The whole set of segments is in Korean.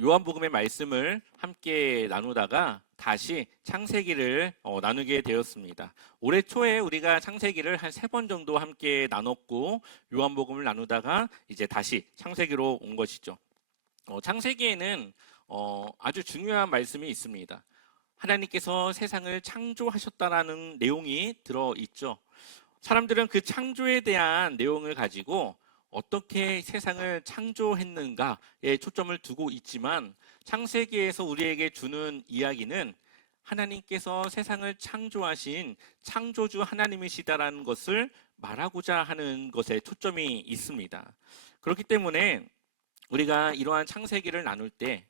요한복음의 말씀을 함께 나누다가 다시 창세기를 나누게 되었습니다. 올해 초에 우리가 창세기를 한 3번 정도 함께 나눴고 요한복음을 나누다가 이제 다시 창세기로 온 것이죠. 창세기에는 아주 중요한 말씀이 있습니다. 하나님께서 세상을 창조하셨다라는 내용이 들어있죠. 사람들은 그 창조에 대한 내용을 가지고 어떻게 세상을 창조했는가에 초점을 두고 있지만 창세기에서 우리에게 주는 이야기는 하나님께서 세상을 창조하신 창조주 하나님이시다라는 것을 말하고자 하는 것에 초점이 있습니다. 그렇기 때문에 우리가 이러한 창세기를 나눌 때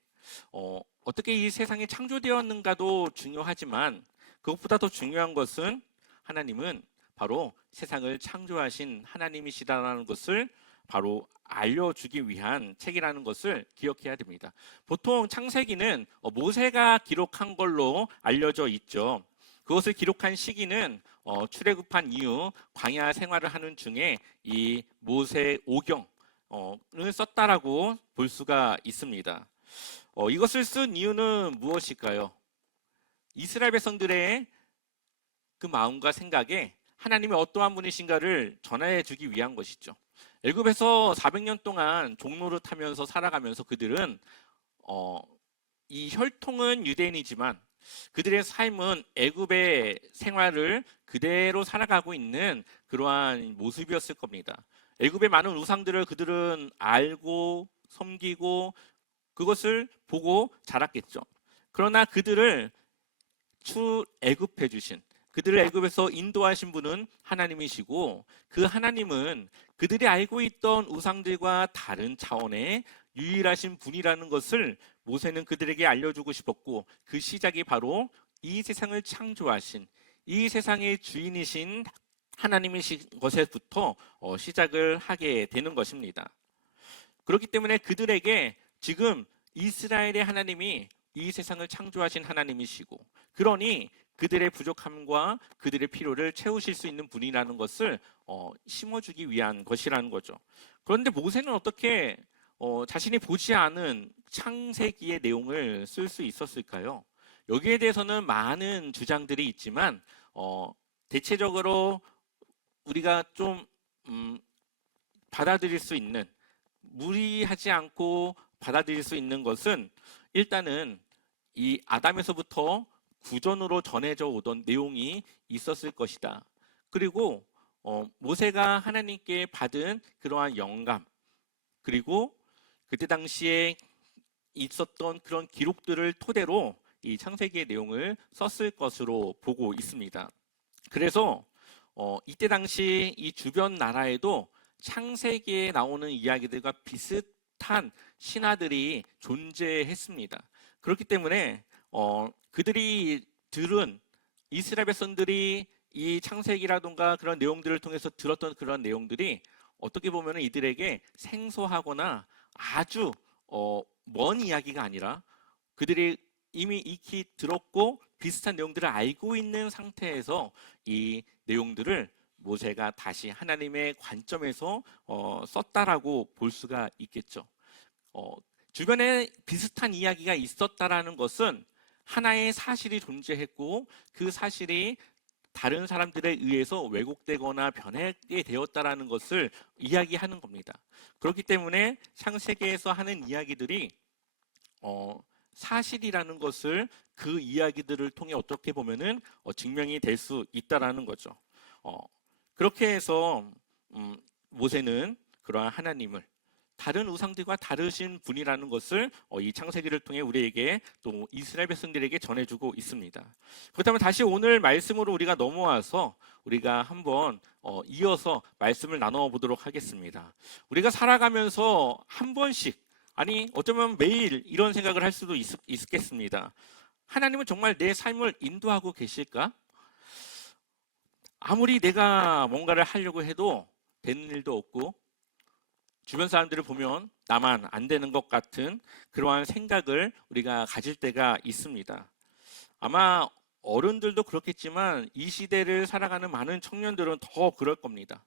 어떻게 이 세상이 창조되었는가도 중요하지만 그것보다 더 중요한 것은 하나님은 바로 세상을 창조하신 하나님이시다라는 것을 바로 알려주기 위한 책이라는 것을 기억해야 됩니다. 보통 창세기는 모세가 기록한 걸로 알려져 있죠. 그것을 기록한 시기는 출애굽한 이후 광야 생활을 하는 중에 이 모세 오경을 썼다라고 볼 수가 있습니다. 이것을 쓴 이유는 무엇일까요? 이스라엘 백성들의 그 마음과 생각에 하나님이 어떠한 분이신가를 전해 주기 위한 것이죠. 애굽에서 400년 동안 종로를 타면서 살아가면서 그들은 이 혈통은 유대인이지만 그들의 삶은 애굽의 생활을 그대로 살아가고 있는 그러한 모습이었을 겁니다. 애굽의 많은 우상들을 그들은 알고 섬기고 그것을 보고 자랐겠죠. 그러나 그들을 출애굽해 주신, 그들을 애굽에서 인도하신 분은 하나님이시고 그 하나님은 그들이 알고 있던 우상들과 다른 차원의 유일하신 분이라는 것을 모세는 그들에게 알려주고 싶었고 그 시작이 바로 이 세상을 창조하신 이 세상의 주인이신 하나님이신 것에부터 시작을 하게 되는 것입니다. 그렇기 때문에 그들에게 지금 이스라엘의 하나님이 이 세상을 창조하신 하나님이시고 그러니 그들의 부족함과 그들의 필요를 채우실 수 있는 분이라는 것을 심어주기 위한 것이라는 거죠. 그런데 모세는 어떻게 자신이 보지 않은 창세기의 내용을 쓸 수 있었을까요? 여기에 대해서는 많은 주장들이 있지만 대체적으로 우리가 좀 받아들일 수 있는, 무리하지 않고 받아들일 수 있는 것은 일단은 이 아담에서부터 구전으로 전해져 오던 내용이 있었을 것이다. 그리고 모세가 하나님께 받은 그러한 영감, 그리고 그때 당시에 있었던 그런 기록들을 토대로 이 창세기의 내용을 썼을 것으로 보고 있습니다. 그래서 이때 당시 이 주변 나라에도 창세기에 나오는 이야기들과 비슷한 신화들이 존재했습니다. 그렇기 때문에 그들이 들은 이스라엘 백성들이 이 창세기라든가 그런 내용들을 통해서 들었던 그런 내용들이 어떻게 보면 이들에게 생소하거나 아주 먼 이야기가 아니라 그들이 이미 익히 들었고 비슷한 내용들을 알고 있는 상태에서 이 내용들을 모세가 다시 하나님의 관점에서 썼다라고 볼 수가 있겠죠. 주변에 비슷한 이야기가 있었다라는 것은 하나의 사실이 존재했고 그 사실이 다른 사람들에 의해서 왜곡되거나 변하게 되었다라는 것을 이야기하는 겁니다. 그렇기 때문에 창세기에서 하는 이야기들이 사실이라는 것을 그 이야기들을 통해 어떻게 보면은 증명이 될 수 있다라는 거죠. 그렇게 해서 모세는 그러한 하나님을 다른 우상들과 다르신 분이라는 것을 이 창세기를 통해 우리에게 또 이스라엘 백성들에게 전해주고 있습니다. 그렇다면 다시 오늘 말씀으로 우리가 넘어와서 우리가 한번 이어서 말씀을 나눠보도록 하겠습니다. 우리가 살아가면서 한 번씩, 아니 어쩌면 매일 이런 생각을 할 수도 있겠습니다. 하나님은 정말 내 삶을 인도하고 계실까? 아무리 내가 뭔가를 하려고 해도 되는 일도 없고 주변 사람들을 보면 나만 안 되는 것 같은 그러한 생각을 우리가 가질 때가 있습니다. 아마 어른들도 그렇겠지만 이 시대를 살아가는 많은 청년들은 더 그럴 겁니다.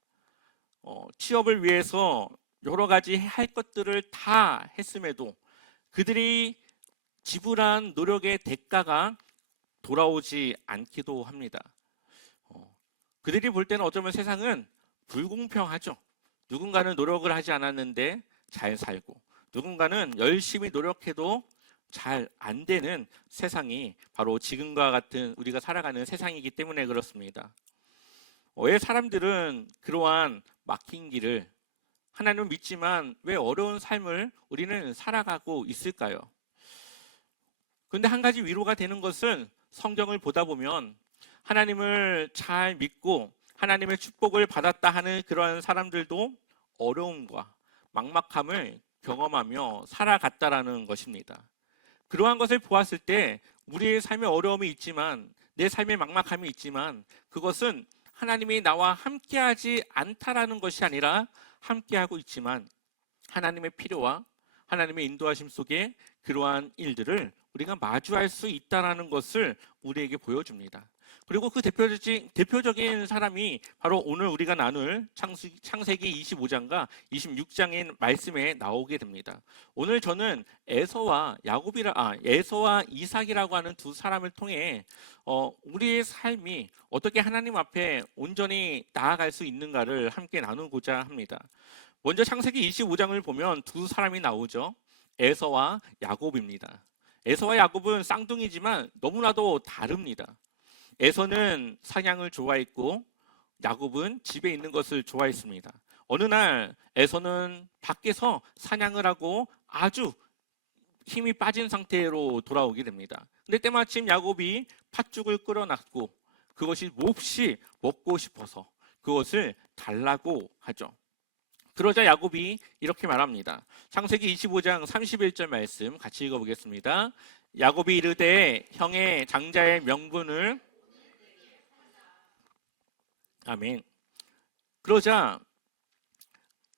취업을 위해서 여러 가지 할 것들을 다 했음에도 그들이 지불한 노력의 대가가 돌아오지 않기도 합니다. 그들이 볼 때는 어쩌면 세상은 불공평하죠. 누군가는 노력을 하지 않았는데 잘 살고, 누군가는 열심히 노력해도 잘 안 되는 세상이 바로 지금과 같은 우리가 살아가는 세상이기 때문에 그렇습니다. 왜 사람들은 그러한 막힌 길을, 하나님을 믿지만 왜 어려운 삶을 우리는 살아가고 있을까요? 그런데 한 가지 위로가 되는 것은 성경을 보다 보면 하나님을 잘 믿고 하나님의 축복을 받았다 하는 그러한 사람들도 어려움과 막막함을 경험하며 살아갔다라는 것입니다. 그러한 것을 보았을 때 우리의 삶에 어려움이 있지만, 내 삶에 막막함이 있지만, 그것은 하나님이 나와 함께하지 않다라는 것이 아니라 함께하고 있지만 하나님의 필요와 하나님의 인도하심 속에 그러한 일들을 우리가 마주할 수 있다는 것을 우리에게 보여줍니다. 그리고 그 대표적인 사람이 바로 오늘 우리가 나눌 창세기 25장과 26장의 말씀에 나오게 됩니다. 오늘 저는 에서와 이삭이라고 하는 두 사람을 통해 우리의 삶이 어떻게 하나님 앞에 온전히 나아갈 수 있는가를 함께 나누고자 합니다. 먼저 창세기 25장을 보면 두 사람이 나오죠. 에서와 야곱입니다. 에서와 야곱은 쌍둥이지만 너무나도 다릅니다. 에서는 사냥을 좋아했고 야곱은 집에 있는 것을 좋아했습니다. 어느 날 에서는 밖에서 사냥을 하고 아주 힘이 빠진 상태로 돌아오게 됩니다. 근데 때마침 야곱이 팥죽을 끓여놨고 그것이 몹시 먹고 싶어서 그것을 달라고 하죠. 그러자 야곱이 이렇게 말합니다. 창세기 25장 31절 말씀 같이 읽어보겠습니다. 야곱이 이르되 형의 장자의 명분을, 아멘. 그러자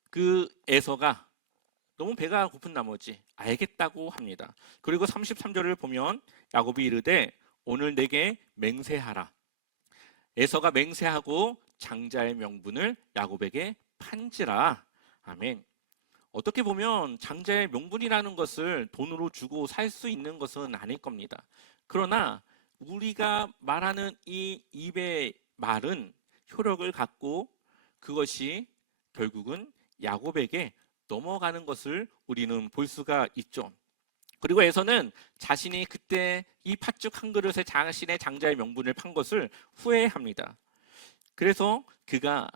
그 에서가 너무 배가 고픈 나머지 알겠다고 합니다. 그리고 33절을 보면 야곱이 이르되 오늘 내게 맹세하라. 에서가 맹세하고 장자의 명분을 야곱에게 판지라. 아멘. 어떻게 보면 장자의 명분이라는 것을 돈으로 주고 살 수 있는 것은 아닐 겁니다. 그러나 우리가 말하는 이 입의 말은 효력을 갖고 그것이 결국은 야곱에게 넘어가는 것을 우리는 볼 수가 있죠. 그리고 에서는 자신이 그때 이 팥죽 한 그릇에 자신의 장자의 명분을 판 것을 후회합니다. 그래서 그가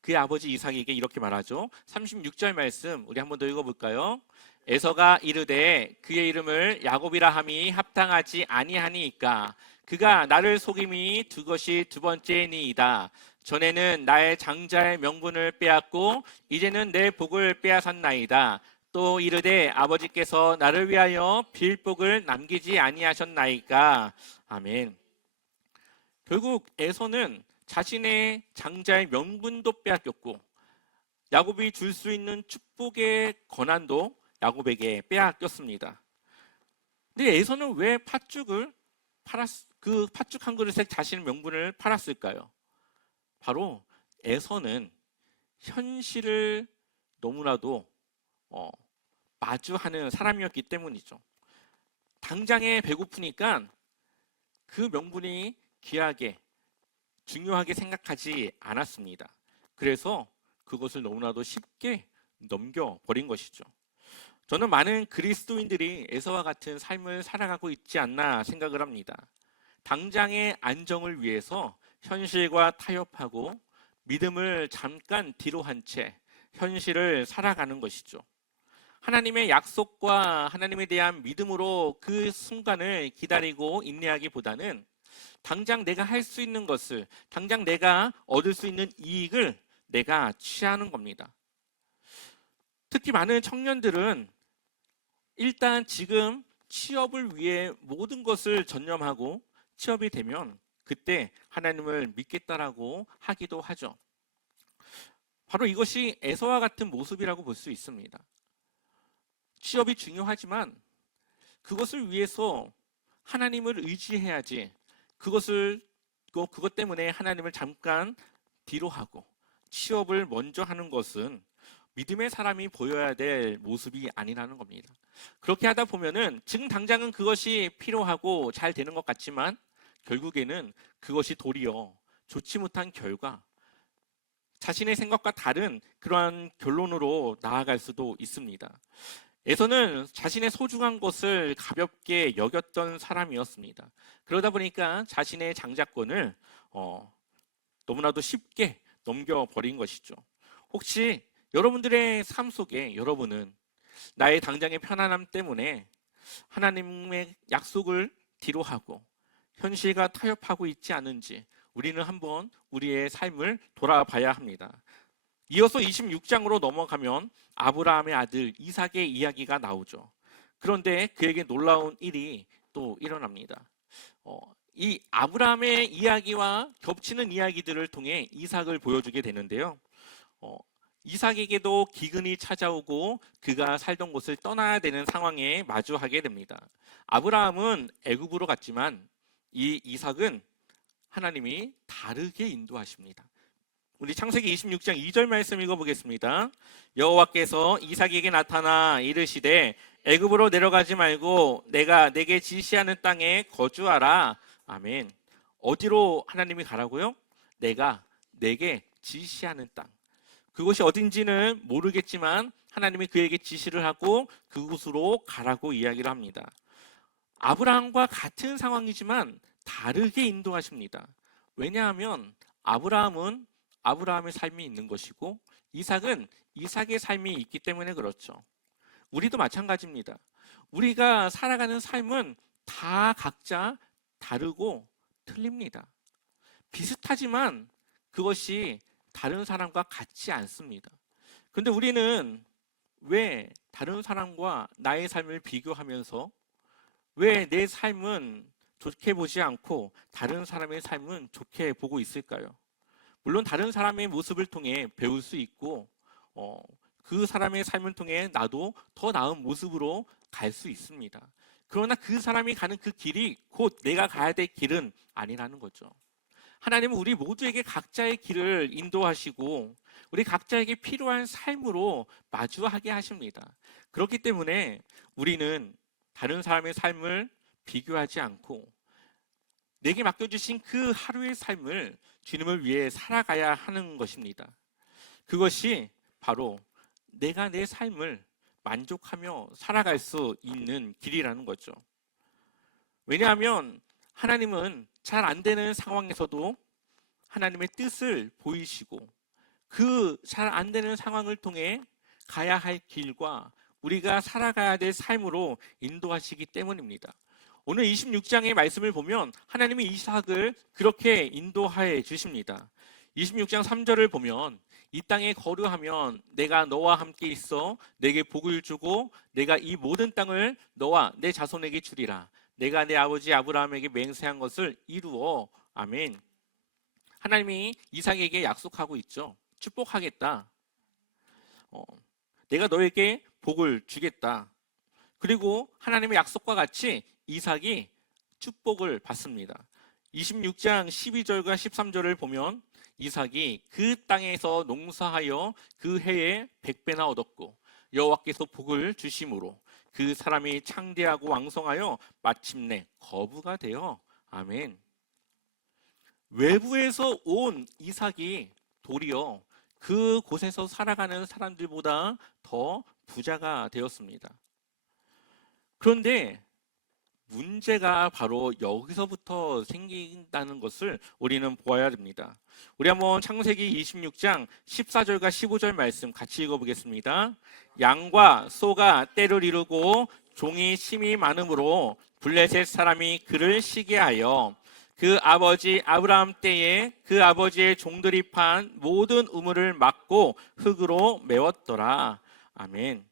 그의 아버지 이삭에게 이렇게 말하죠. 36절 말씀 우리 한번 더 읽어볼까요? 에서가 이르되 그의 이름을 야곱이라 함이 합당하지 아니하니이까 그가 나를 속임이 그것이 두 번째니이다. 전에는 나의 장자의 명분을 빼앗고 이제는 내 복을 빼앗았나이다. 또 이르되 아버지께서 나를 위하여 빌 복을 남기지 아니하셨나이까. 아멘. 결국 에서는 자신의 장자의 명분도 빼앗겼고 야곱이 줄 수 있는 축복의 권한도 야곱에게 빼앗겼습니다. 근데 에서는 왜 그 팥죽 한 그릇에 자신의 명분을 팔았을까요? 바로 에서는 현실을 너무나도 마주하는 사람이었기 때문이죠. 당장에 배고프니까 그 명분이 귀하게 중요하게 생각하지 않았습니다. 그래서 그것을 너무나도 쉽게 넘겨버린 것이죠. 저는 많은 그리스도인들이 에서와 같은 삶을 살아가고 있지 않나 생각을 합니다. 당장의 안정을 위해서 현실과 타협하고 믿음을 잠깐 뒤로 한 채 현실을 살아가는 것이죠. 하나님의 약속과 하나님에 대한 믿음으로 그 순간을 기다리고 인내하기보다는 당장 내가 할 수 있는 것을, 당장 내가 얻을 수 있는 이익을 내가 취하는 겁니다. 특히 많은 청년들은 일단 지금 취업을 위해 모든 것을 전념하고 취업이 되면 그때 하나님을 믿겠다라고 하기도 하죠. 바로 이것이 에서와 같은 모습이라고 볼 수 있습니다. 취업이 중요하지만 그것을 위해서 하나님을 의지해야지 그것 때문에 하나님을 잠깐 뒤로 하고 취업을 먼저 하는 것은 믿음의 사람이 보여야 될 모습이 아니라는 겁니다. 그렇게 하다 보면은 지금 당장은 그것이 필요하고 잘 되는 것 같지만 결국에는 그것이 도리어 좋지 못한 결과, 자신의 생각과 다른 그러한 결론으로 나아갈 수도 있습니다. 에서는 자신의 소중한 것을 가볍게 여겼던 사람이었습니다. 그러다 보니까 자신의 장자권을 너무나도 쉽게 넘겨버린 것이죠. 혹시 여러분들의 삶 속에 여러분은 나의 당장의 편안함 때문에 하나님의 약속을 뒤로하고 현실과 타협하고 있지 않은지 우리는 한번 우리의 삶을 돌아봐야 합니다. 이어서 26장으로 넘어가면 아브라함의 아들 이삭의 이야기가 나오죠. 그런데 그에게 놀라운 일이 또 일어납니다. 이 아브라함의 이야기와 겹치는 이야기들을 통해 이삭을 보여주게 되는데요. 이삭에게도 기근이 찾아오고 그가 살던 곳을 떠나야 되는 상황에 마주하게 됩니다. 아브라함은 애굽으로 갔지만 이 이삭은 하나님이 다르게 인도하십니다. 우리 창세기 26장 2절 말씀 읽어보겠습니다. 여호와께서 이삭에게 나타나 이르시되 애굽으로 내려가지 말고 내가 내게 지시하는 땅에 거주하라. 아멘. 어디로 하나님이 가라고요? 내가 내게 지시하는 땅. 그곳이 어딘지는 모르겠지만 하나님이 그에게 지시를 하고 그곳으로 가라고 이야기를 합니다. 아브라함과 같은 상황이지만 다르게 인도하십니다. 왜냐하면 아브라함은 아브라함의 삶이 있는 것이고 이삭은 이삭의 삶이 있기 때문에 그렇죠. 우리도 마찬가지입니다. 우리가 살아가는 삶은 다 각자 다르고 틀립니다. 비슷하지만 그것이 다른 사람과 같지 않습니다. 그런데 우리는 왜 다른 사람과 나의 삶을 비교하면서 왜 내 삶은 좋게 보지 않고 다른 사람의 삶은 좋게 보고 있을까요? 물론 다른 사람의 모습을 통해 배울 수 있고 그 사람의 삶을 통해 나도 더 나은 모습으로 갈 수 있습니다. 그러나 그 사람이 가는 그 길이 곧 내가 가야 될 길은 아니라는 거죠. 하나님은 우리 모두에게 각자의 길을 인도하시고 우리 각자에게 필요한 삶으로 마주하게 하십니다. 그렇기 때문에 우리는 다른 사람의 삶을 비교하지 않고 내게 맡겨주신 그 하루의 삶을 주님을 위해 살아가야 하는 것입니다. 그것이 바로 내가 내 삶을 만족하며 살아갈 수 있는 길이라는 거죠. 왜냐하면 하나님은 잘 안 되는 상황에서도 하나님의 뜻을 보이시고 그 잘 안 되는 상황을 통해 가야 할 길과 우리가 살아가야 될 삶으로 인도하시기 때문입니다. 오늘 26장의 말씀을 보면 하나님이 이삭을 그렇게 인도하여 주십니다. 26장 3절을 보면 이 땅에 거류하면 내가 너와 함께 있어 내게 복을 주고 내가 이 모든 땅을 너와 내 자손에게 주리라. 내가 내 아버지 아브라함에게 맹세한 것을 이루어. 아멘. 하나님이 이삭에게 약속하고 있죠. 축복하겠다. 내가 너에게 복을 주겠다. 그리고 하나님의 약속과 같이 이삭이 축복을 받습니다. 26장 12절과 13절을 보면 이삭이 그 땅에서 농사하여 그 해에 100배나 얻었고 여호와께서 복을 주심으로 그 사람이 창대하고 왕성하여 마침내 거부가 되어. 아멘. 외부에서 온 이삭이 도리어 그 곳에서 살아가는 사람들보다 더 부자가 되었습니다. 그런데 문제가 바로 여기서부터 생긴다는 것을 우리는 보아야 됩니다. 우리 한번 창세기 26장 14절과 15절 말씀 같이 읽어보겠습니다. 양과 소가 떼를 이루고 종이 심이 많음으로 블레셋 사람이 그를 시기하여 그 아버지 아브라함 때에 그 아버지의 종들이 판 모든 우물을 막고 흙으로 메웠더라. 아멘.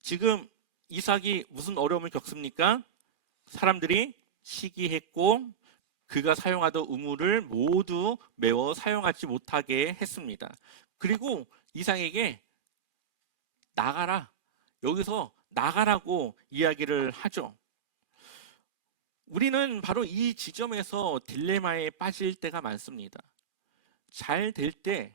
지금 이삭이 무슨 어려움을 겪습니까? 사람들이 시기했고 그가 사용하던 우물을 모두 메워 사용하지 못하게 했습니다. 그리고 이삭에게 나가라, 여기서 나가라고 이야기를 하죠. 우리는 바로 이 지점에서 딜레마에 빠질 때가 많습니다. 잘 될 때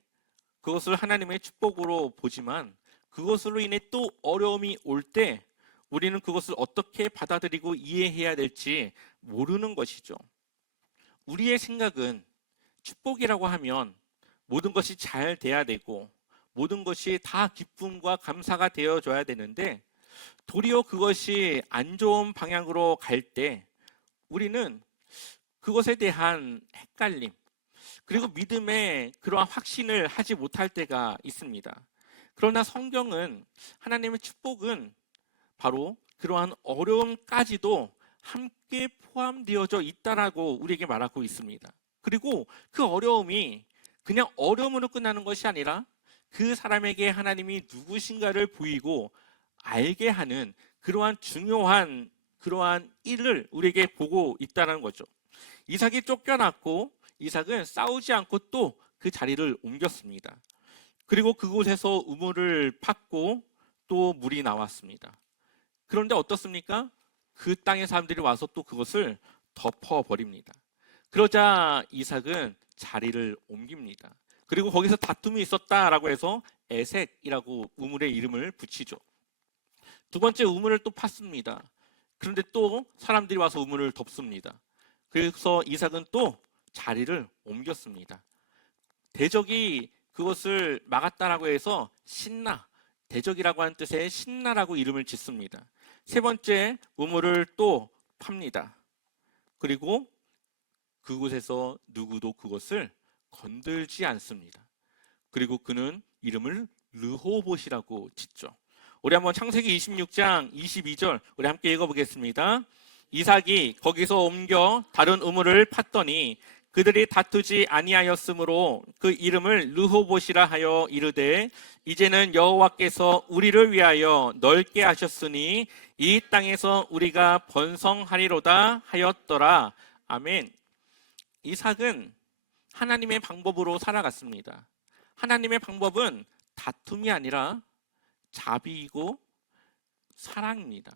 그것을 하나님의 축복으로 보지만 그것으로 인해 또 어려움이 올 때 우리는 그것을 어떻게 받아들이고 이해해야 될지 모르는 것이죠. 우리의 생각은 축복이라고 하면 모든 것이 잘 돼야 되고 모든 것이 다 기쁨과 감사가 되어줘야 되는데, 도리어 그것이 안 좋은 방향으로 갈 때 우리는 그것에 대한 헷갈림, 그리고 믿음의 그러한 확신을 하지 못할 때가 있습니다. 그러나 성경은, 하나님의 축복은 바로 그러한 어려움까지도 함께 포함되어져 있다라고 우리에게 말하고 있습니다. 그리고 그 어려움이 그냥 어려움으로 끝나는 것이 아니라 그 사람에게 하나님이 누구신가를 보이고 알게 하는 그러한 중요한 그러한 일을 우리에게 보고 있다는 거죠. 이삭이 쫓겨났고 이삭은 싸우지 않고 또 그 자리를 옮겼습니다. 그리고 그곳에서 우물을 팠고 또 물이 나왔습니다. 그런데 어떻습니까? 그 땅의 사람들이 와서 또 그것을 덮어버립니다. 그러자 이삭은 자리를 옮깁니다. 그리고 거기서 다툼이 있었다라고 해서 에색이라고 우물의 이름을 붙이죠. 두 번째 우물을 또 팠습니다. 그런데 또 사람들이 와서 우물을 덮습니다. 그래서 이삭은 또 자리를 옮겼습니다. 대적이 그것을 막았다라고 해서 신나, 대적이라고 하는 뜻의 신나라고 이름을 짓습니다. 세 번째 우물을 또 팝니다. 그리고 그곳에서 누구도 그것을 건들지 않습니다. 그리고 그는 이름을 르호봇이라고 짓죠. 우리 한번 창세기 26장 22절 우리 함께 읽어보겠습니다. 이삭이 거기서 옮겨 다른 우물을 팠더니 그들이 다투지 아니하였으므로 그 이름을 르호봇이라 하여 이르되, 이제는 여호와께서 우리를 위하여 넓게 하셨으니 이 땅에서 우리가 번성하리로다 하였더라. 아멘. 이삭은 하나님의 방법으로 살아갔습니다. 하나님의 방법은 다툼이 아니라 자비이고 사랑입니다.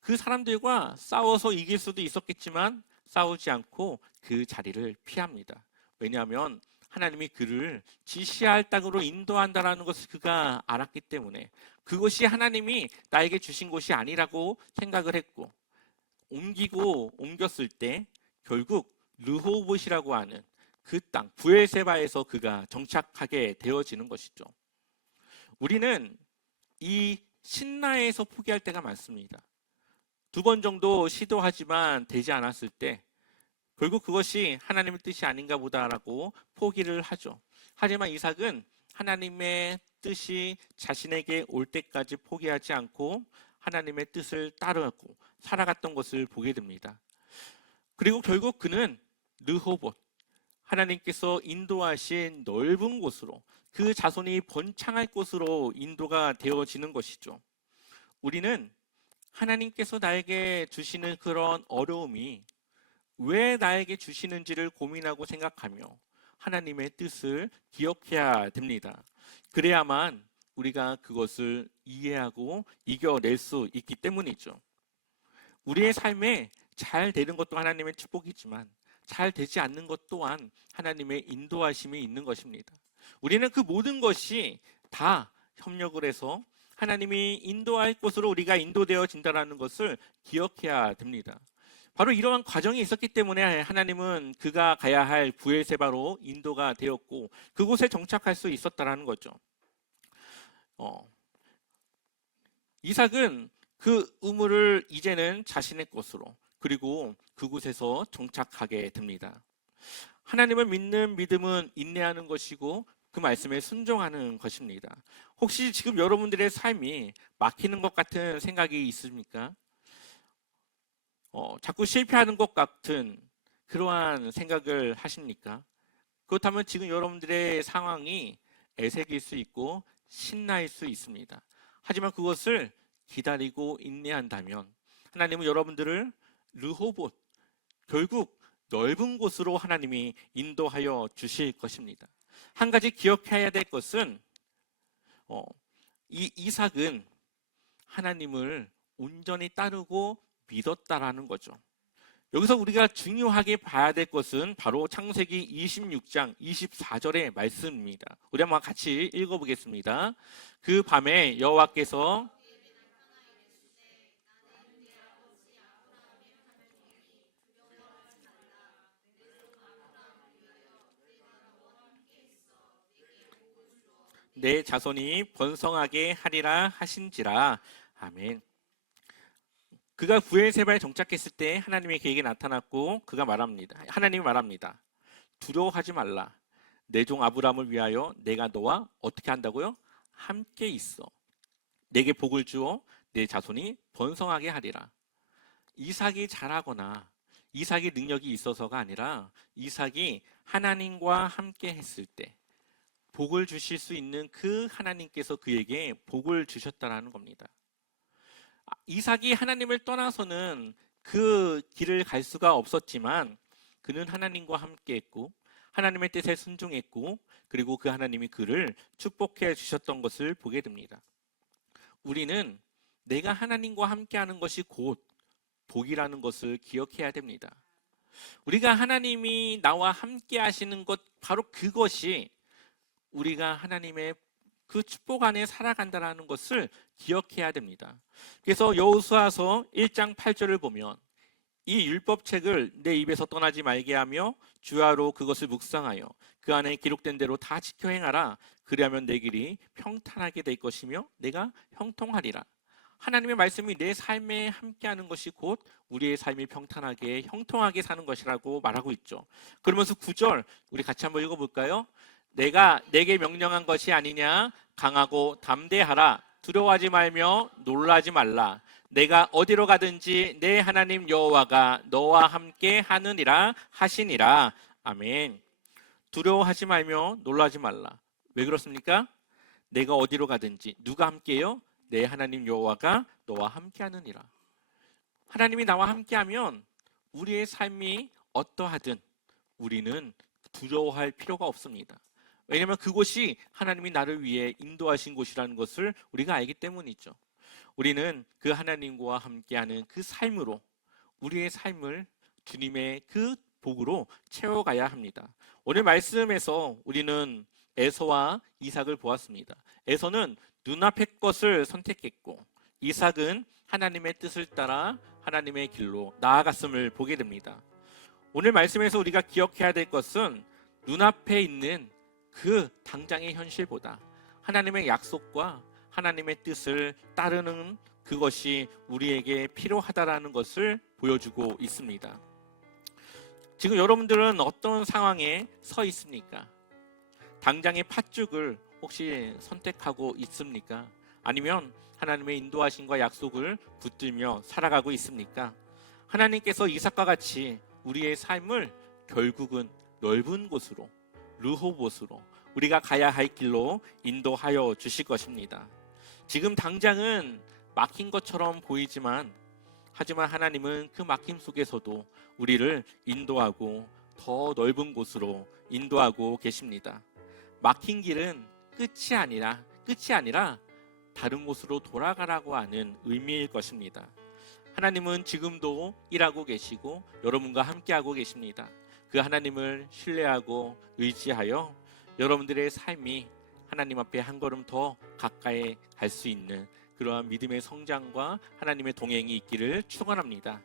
그 사람들과 싸워서 이길 수도 있었겠지만 싸우지 않고 그 자리를 피합니다. 왜냐하면 하나님이 그를 지시할 땅으로 인도한다라는 것을 그가 알았기 때문에, 그것이 하나님이 나에게 주신 것이 아니라고 생각을 했고, 옮겼을 때 결국 르호봇이라고 하는 그 땅 브엘세바에서 그가 정착하게 되어지는 것이죠. 우리는 이 신라에서 포기할 때가 많습니다. 2번 정도 시도하지만 되지 않았을 때 결국 그것이 하나님의 뜻이 아닌가 보다라고 포기를 하죠. 하지만 이삭은 하나님의 뜻이 자신에게 올 때까지 포기하지 않고 하나님의 뜻을 따르고 살아갔던 것을 보게 됩니다. 그리고 결국 그는 르호봇, 하나님께서 인도하신 넓은 곳으로, 그 자손이 번창할 곳으로 인도가 되어지는 것이죠. 우리는 하나님께서 나에게 주시는 그런 어려움이 왜 나에게 주시는지를 고민하고 생각하며 하나님의 뜻을 기억해야 됩니다. 그래야만 우리가 그것을 이해하고 이겨낼 수 있기 때문이죠. 우리의 삶에 잘 되는 것도 하나님의 축복이지만 잘 되지 않는 것 또한 하나님의 인도하심이 있는 것입니다. 우리는 그 모든 것이 다 협력을 해서 하나님이 인도할 곳으로 우리가 인도되어진다는 것을 기억해야 됩니다. 바로 이러한 과정이 있었기 때문에 하나님은 그가 가야 할 브엘세바로 인도가 되었고 그곳에 정착할 수 있었다는 거죠. 이삭은 그 우물을 이제는 자신의 것으로, 그리고 그곳에서 정착하게 됩니다. 하나님을 믿는 믿음은 인내하는 것이고 그 말씀에 순종하는 것입니다. 혹시 지금 여러분들의 삶이 막히는 것 같은 생각이 있습니까? 자꾸 실패하는 것 같은 그러한 생각을 하십니까? 그렇다면 지금 여러분들의 상황이 애색일 수 있고 신나일 수 있습니다. 하지만 그것을 기다리고 인내한다면 하나님은 여러분들을 르호봇, 결국 넓은 곳으로 하나님이 인도하여 주실 것입니다. 한 가지 기억해야 될 것은 이 이삭은 하나님을 온전히 따르고 믿었다라는 거죠. 여기서 우리가 중요하게 봐야 될 것은 바로 창세기 26장 24절의 말씀입니다. 우리 한번 같이 읽어보겠습니다. 그 밤에 여호와께서 내 자손이 번성하게 하리라 하신지라. 아멘. 그가 부엘세바에 정착했을 때 하나님의 계획이 나타났고 그가 말합니다. 하나님이 말합니다. 두려워하지 말라. 내 종 아브라함을 위하여 내가 너와 어떻게 한다고요? 함께 있어. 내게 복을 주어 내 자손이 번성하게 하리라. 이삭이 잘하거나 이삭이 능력이 있어서가 아니라 이삭이 하나님과 함께 했을 때 복을 주실 수 있는 그 하나님께서 그에게 복을 주셨다라는 겁니다. 이삭이 하나님을 떠나서는 그 길을 갈 수가 없었지만 그는 하나님과 함께 했고 하나님의 뜻에 순종했고 그리고 그 하나님이 그를 축복해 주셨던 것을 보게 됩니다. 우리는 내가 하나님과 함께하는 것이 곧 복이라는 것을 기억해야 됩니다. 우리가 하나님이 나와 함께 하시는 것, 바로 그것이 우리가 하나님의 그 축복 안에 살아간다는 것을 기억해야 됩니다. 그래서 여호수아서 1장 8절을 보면 이 율법책을 내 입에서 떠나지 말게 하며 주야로 그것을 묵상하여 그 안에 기록된 대로 다 지켜 행하라. 그리하면 내 길이 평탄하게 될 것이며 내가 형통하리라. 하나님의 말씀이 내 삶에 함께하는 것이 곧 우리의 삶이 평탄하게 형통하게 사는 것이라고 말하고 있죠. 그러면서 9절 우리 같이 한번 읽어볼까요? 내가 내게 명령한 것이 아니냐. 강하고 담대하라. 두려워하지 말며 놀라지 말라. 내가 어디로 가든지 내 하나님 여호와가 너와 함께 하느니라 하시니라. 아멘. 두려워하지 말며 놀라지 말라. 왜 그렇습니까? 내가 어디로 가든지 누가 함께요? 내 하나님 여호와가 너와 함께 하느니라. 하나님이 나와 함께하면 우리의 삶이 어떠하든 우리는 두려워할 필요가 없습니다. 왜냐하면 그곳이 하나님이 나를 위해 인도하신 곳이라는 것을 우리가 알기 때문이죠. 우리는 그 하나님과 함께하는 그 삶으로 우리의 삶을 주님의 그 복으로 채워가야 합니다. 오늘 말씀에서 우리는 에서와 이삭을 보았습니다. 에서는 눈앞의 것을 선택했고 이삭은 하나님의 뜻을 따라 하나님의 길로 나아갔음을 보게 됩니다. 오늘 말씀에서 우리가 기억해야 될 것은 눈앞에 있는 그 당장의 현실보다 하나님의 약속과 하나님의 뜻을 따르는 그것이 우리에게 필요하다라는 것을 보여주고 있습니다. 지금 여러분들은 어떤 상황에 서 있습니까? 당장의 팥죽을 혹시 선택하고 있습니까? 아니면 하나님의 인도하심과 약속을 붙들며 살아가고 있습니까? 하나님께서 이삭과 같이 우리의 삶을 결국은 넓은 곳으로, 르호봇으로 우리가 가야 할 길로 인도하여 주실 것입니다. 지금 당장은 막힌 것처럼 보이지만 하지만 하나님은 그 막힘 속에서도 우리를 인도하고 더 넓은 곳으로 인도하고 계십니다. 막힌 길은 끝이 아니라 다른 곳으로 돌아가라고 하는 의미일 것입니다. 하나님은 지금도 일하고 계시고 여러분과 함께하고 계십니다. 그 하나님을 신뢰하고 의지하여 여러분들의 삶이 하나님 앞에 한 걸음 더 가까이 갈 수 있는 그러한 믿음의 성장과 하나님의 동행이 있기를 축원합니다.